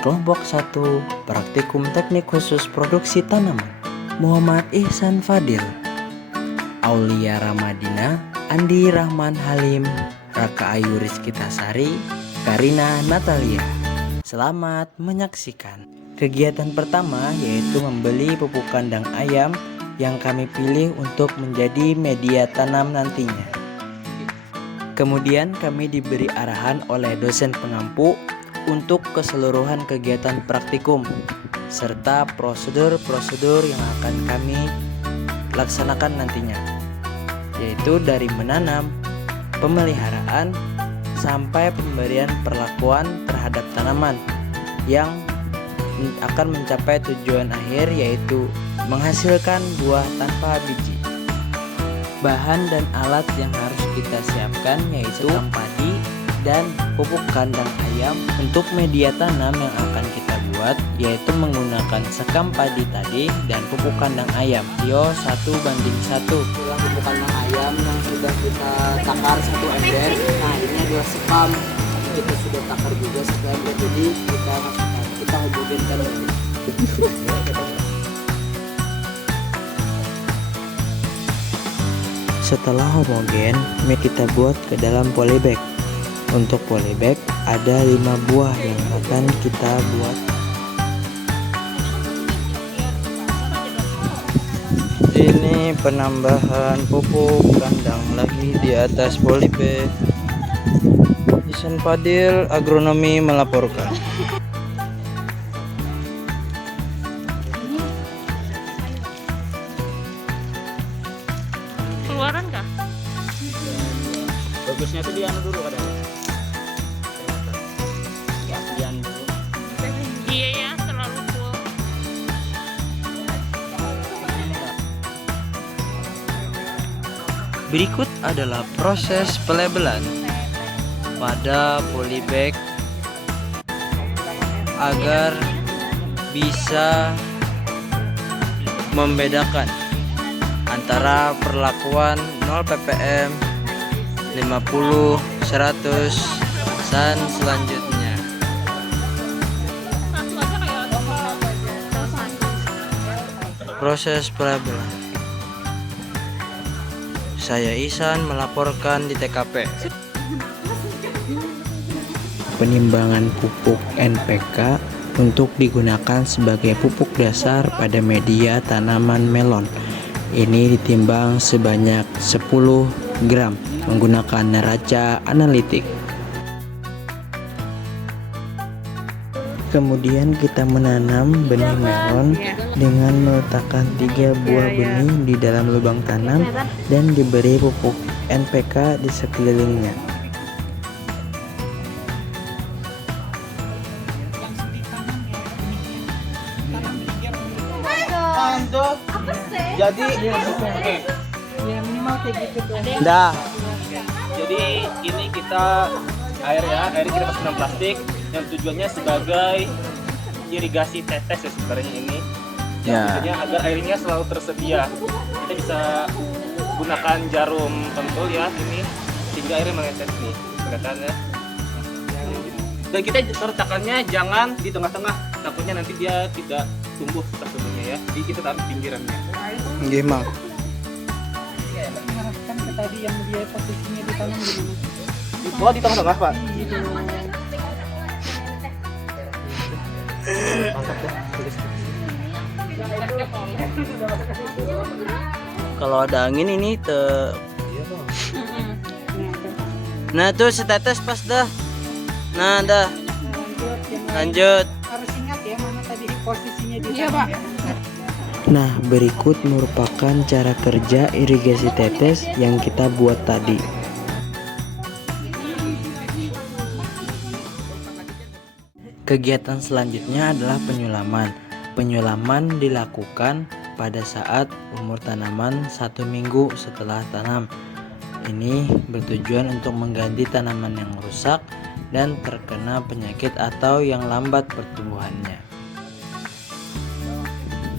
kelompok 1 Praktikum Teknik Khusus Produksi Tanaman, Muhammad Ihsan Fadil, Aulia Ramadina, Andi Rahman Halim, Raka Ayu Rizkitasari, Karina Natalia. Selamat menyaksikan. Kegiatan pertama yaitu membeli pupuk kandang ayam yang kami pilih untuk menjadi media tanam nantinya. Kemudian kami diberi arahan oleh dosen pengampu untuk keseluruhan kegiatan praktikum serta prosedur-prosedur yang akan kami laksanakan nantinya, yaitu dari menanam, pemeliharaan, sampai pemberian perlakuan terhadap tanaman yang akan mencapai tujuan akhir, yaitu menghasilkan buah tanpa biji. Bahan dan alat yang harus kita siapkan yaitu sekam padi dan pupuk kandang ayam. Untuk media tanam yang akan kita buat yaitu menggunakan sekam padi tadi dan pupuk kandang ayam rasio 1:1. Itulah pupuk kandang ayam yang sudah kita takar 1 ember. Nah, ini adalah sekam, kita sudah takar juga 1 ember, jadi kita hubungkan ini. Setelah homogen, mari kita buat ke dalam polybag. Untuk polybag ada 5 buah yang akan kita buat. Ini penambahan pupuk kandang lagi di atas polybag. Ihsan Fadil Agronomi melaporkan. Keluaran kah? Bagusnya tuh dianu dulu katanya. Ya, dianu dulu. Iya ya, terlalu full. Berikut adalah proses pelabelan pada polybag agar bisa membedakan antara perlakuan 0 ppm, 50, 100, dan selanjutnya. Proses pelabelan. Saya Ihsan melaporkan di TKP. Penimbangan pupuk NPK untuk digunakan sebagai pupuk dasar pada media tanaman melon. Ini ditimbang sebanyak 10 gram menggunakan neraca analitik. Kemudian kita menanam benih melon dengan meletakkan 3 buah benih di dalam lubang tanam dan diberi pupuk NPK di sekelilingnya. Jadi oke. Ya minimal kayak gitu tuh. Dah. Jadi ini kita air kita masuk dalam plastik yang tujuannya sebagai irigasi tetes ya sebenarnya ini. Ya. Tujuannya agar airnya selalu tersedia. Kita bisa gunakan jarum pentul ya ini sehingga airnya menetes nih kelihatannya. Dan kita letakkannya jangan di tengah-tengah, takutnya nanti dia tidak tumbuh tersebutnya ya. Jadi kita taruh di pinggirannya. Gimana? Kan ke tadi yang dia posisinya ditanam gimana? Oh, di tengah-tengah, Pak. Gitu. Kalau ada angin ini Nah tuh setetes pas dah. Nah dah. Lanjut. Harus ingat ya mana tadi posisinya ditanam. Ya. Nah, berikut merupakan cara kerja irigasi tetes yang kita buat tadi. Kegiatan selanjutnya adalah penyulaman. Penyulaman dilakukan pada saat umur tanaman 1 minggu setelah tanam. Ini bertujuan untuk mengganti tanaman yang rusak dan terkena penyakit atau yang lambat pertumbuhannya.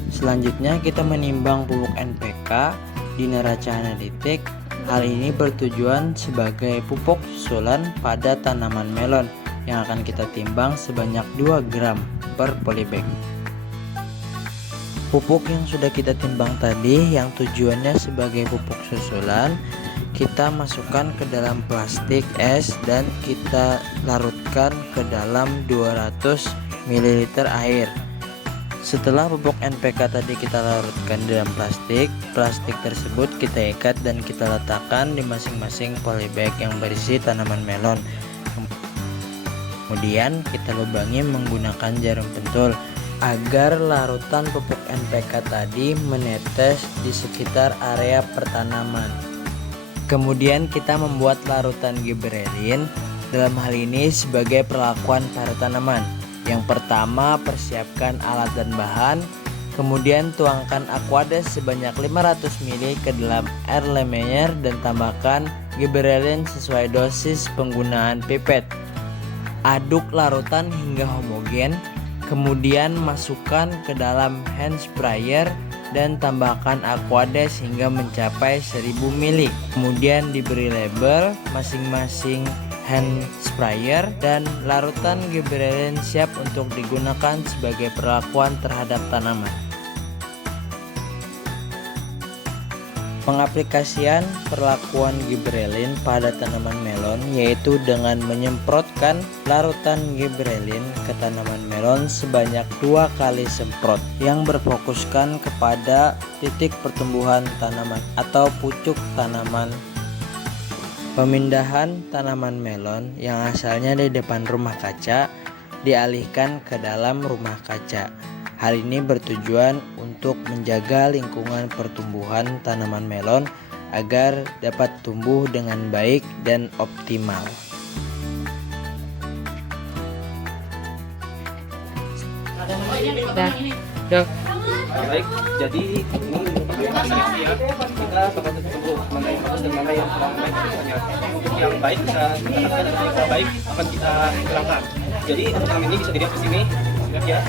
Selanjutnya kita menimbang pupuk NPK di neraca analitik. Hal ini bertujuan sebagai pupuk susulan pada tanaman melon yang akan kita timbang sebanyak 2 gram per polybag. Pupuk yang sudah kita timbang tadi yang tujuannya sebagai pupuk susulan, kita masukkan ke dalam plastik es dan kita larutkan ke dalam 200 ml air. Setelah pupuk NPK tadi kita larutkan di dalam plastik tersebut kita ikat dan kita letakkan di masing-masing polybag yang berisi tanaman melon. Kemudian kita lubangi menggunakan jarum pentul agar larutan pupuk NPK tadi menetes di sekitar area pertanaman. Kemudian kita membuat larutan gibberellin, dalam hal ini sebagai perlakuan pada tanaman. Yang pertama, persiapkan alat dan bahan, kemudian tuangkan Aquades sebanyak 500 ml ke dalam air Lemaire dan tambahkan gibberellin sesuai dosis penggunaan pipet. Aduk larutan hingga homogen, kemudian masukkan ke dalam hand sprayer dan tambahkan Aquades hingga mencapai 1000 ml. Kemudian diberi label masing-masing hand sprayer dan larutan gibberellin siap untuk digunakan sebagai perlakuan terhadap tanaman. Pengaplikasian perlakuan gibberellin pada tanaman melon yaitu dengan menyemprotkan larutan gibberellin ke tanaman melon sebanyak 2 kali semprot yang berfokuskan kepada titik pertumbuhan tanaman atau pucuk tanaman. Pemindahan tanaman melon yang asalnya di depan rumah kaca dialihkan ke dalam rumah kaca. Hal ini bertujuan untuk menjaga lingkungan pertumbuhan tanaman melon agar dapat tumbuh dengan baik dan optimal. Baik, jadi ini seleksi ya. Kita bakal tunggu mana yang bagus dan mana yang kurang baik misalnya. Untuk yang baik bisa kita katakan dan yang kurang baik akan kita hilangkan. Jadi untuk tanaman ini bisa dilihat di sini, lihat ya.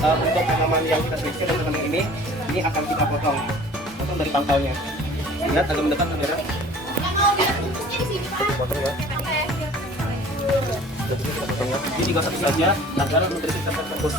Untuk tanaman yang kita seleksi dan tanaman ini akan kita potong dari pangkalnya. Lihat agak mendekat kamera. Potong ya. Jadi tinggal satu saja agar nutrisi tetap fokus.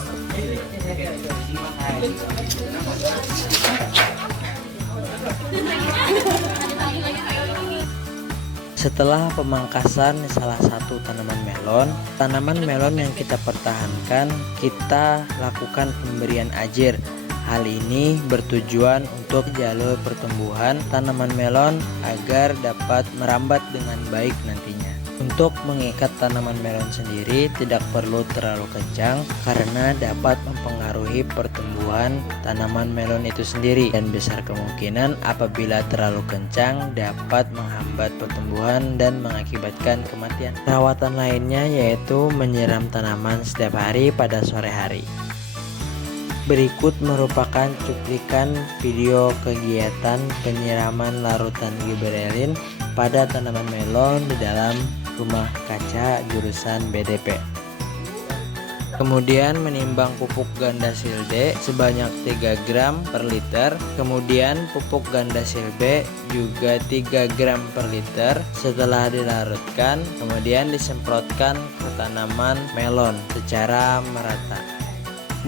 Setelah pemangkasan salah satu tanaman melon yang kita pertahankan, kita lakukan pemberian ajir. Hal ini bertujuan untuk jalur pertumbuhan tanaman melon agar dapat merambat dengan baik nantinya. Untuk mengikat tanaman melon sendiri tidak perlu terlalu kencang karena dapat mempengaruhi pertumbuhan tanaman melon itu sendiri, dan besar kemungkinan apabila terlalu kencang dapat menghambat pertumbuhan dan mengakibatkan kematian. Perawatan lainnya yaitu menyiram tanaman setiap hari pada sore hari. Berikut merupakan cuplikan video kegiatan penyiraman larutan gibberellin pada tanaman melon di dalam rumah kaca jurusan BDP. Kemudian menimbang pupuk gandasil D sebanyak 3 gram per liter. Kemudian pupuk gandasil B juga 3 gram per liter. Setelah dilarutkan, kemudian disemprotkan ke tanaman melon secara merata.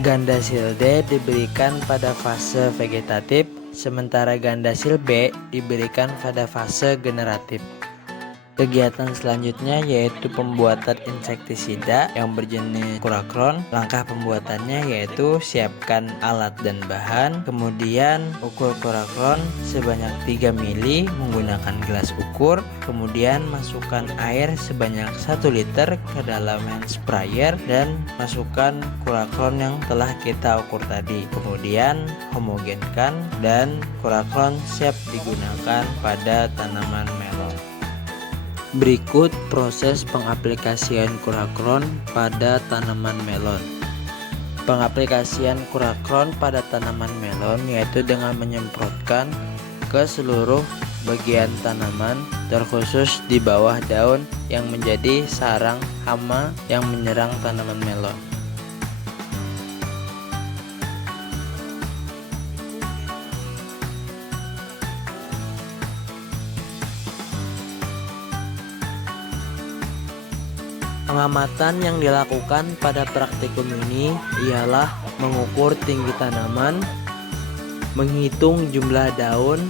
Gandasil D diberikan pada fase vegetatif, sementara gandasil B diberikan pada fase generatif. Kegiatan selanjutnya yaitu pembuatan insektisida yang berjenis Kuracron. Langkah pembuatannya yaitu siapkan alat dan bahan, kemudian ukur Kuracron sebanyak 3 ml menggunakan gelas ukur, kemudian masukkan air sebanyak 1 liter ke dalam hand sprayer dan masukkan Kuracron yang telah kita ukur tadi. Kemudian homogenkan dan Kuracron siap digunakan pada tanaman melon. Berikut proses pengaplikasian Kuracron pada tanaman melon. Pengaplikasian Kuracron pada tanaman melon yaitu dengan menyemprotkan ke seluruh bagian tanaman, terkhusus di bawah daun yang menjadi sarang hama yang menyerang tanaman melon. Pengamatan yang dilakukan pada praktikum ini ialah mengukur tinggi tanaman, menghitung jumlah daun,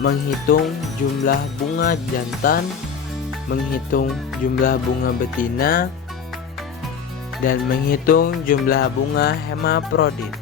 menghitung jumlah bunga jantan, menghitung jumlah bunga betina, dan menghitung jumlah bunga hemaprodit.